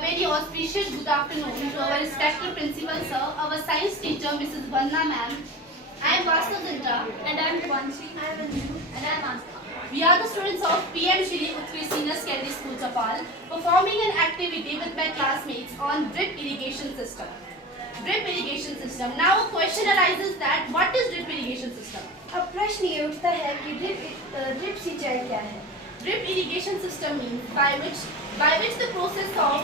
A very auspicious good afternoon to our respected principal sir, our science teacher Mrs. Vanna ma'am. I am Vasu Zintra And I am Vanshi. I am Anju. And I am Asta. We are the students of PM Shri Uttri Senior Secondary School Chapal, performing an activity with my classmates on drip irrigation system. Drip irrigation system. Now a question arises that what is drip irrigation system? अब प्रश्न ये उठता है कि drip सिंचाई क्या है? Drip irrigation system means by which the process of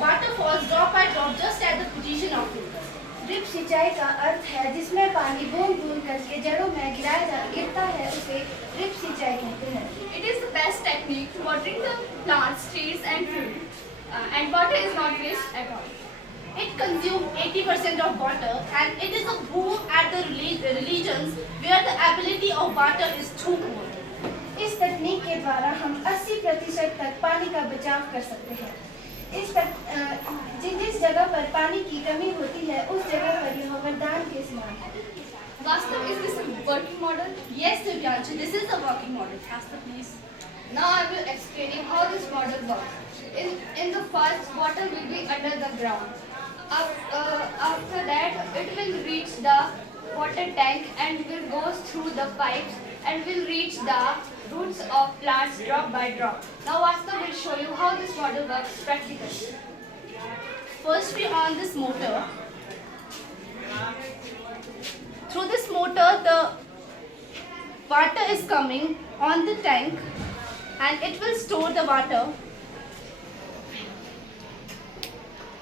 water falls drop by drop just at the position of roots. Drip सिंचाई का अर्थ है जिसमें पानी बूंद बूंद करके जड़ों में गिरता है, उसे ड्रिप सिंचाई कहते हैं. It is the best technique to watering the plants, trees and fruit. And water is not waste at all. It consumes 80% of water and it is a boom at the regions where the ability of water is too poor. इस तकनीक के द्वारा हम 80% तक पानी का बचाव कर सकते हैं. जिस जगह पर पानी की कमी होती है उस जगह पर यह वरदान के समान है. Vastav, is this a working model? Yes, Divyanshi, this is a working model. Asta, please. Now I will explain you how this model works. In the first, water will be under the ground. After that, it will reach the water tank and will go through the pipes and will reach the roots of plants drop by drop. Now Vastav will show you how this model works practically. First we on this motor. Through this motor the water is coming on the tank and it will store the water.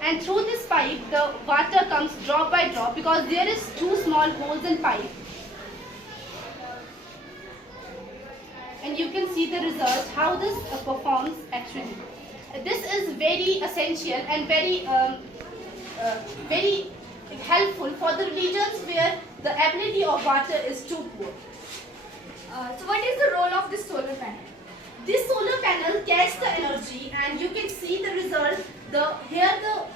And through this pipe the water comes drop by drop because there is two small holes in pipe. And you can see the result how this performs actually. This is very essential and very helpful for the regions where the ability of water is too poor. So what is the role of this solar panel? This solar panel catches the energy and you can see the result. Here the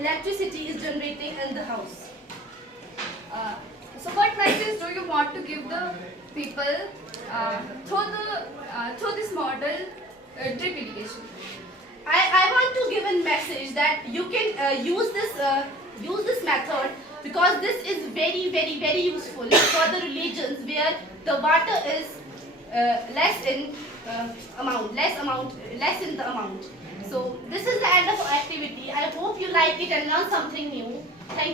electricity is generating in the house. So what message do you want to give the people through this model drip irrigation? I want to give a message that you can use this method because this is very useful for the regions where the water is less in the amount. So this is the end of our activity. I hope you like it and learn something new. Thank you.